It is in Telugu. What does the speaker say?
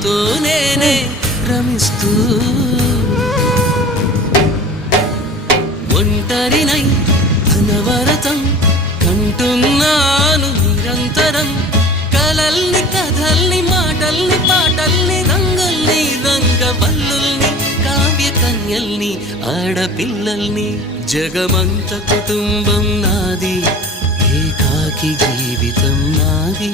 నాతో నేనే రమిస్తూ ఒంటరినై అనవరతం కంటున్నాను నిరంతరం కలల్ని కథల్ని మాటల్ని పాటల్ని రంగుల్ని రంగవల్లుల్ని కావ్య కన్యల్ని ఆడపిల్లల్ని జగమంత కుటుంబం నాది ఏకాకి జీవితం నాది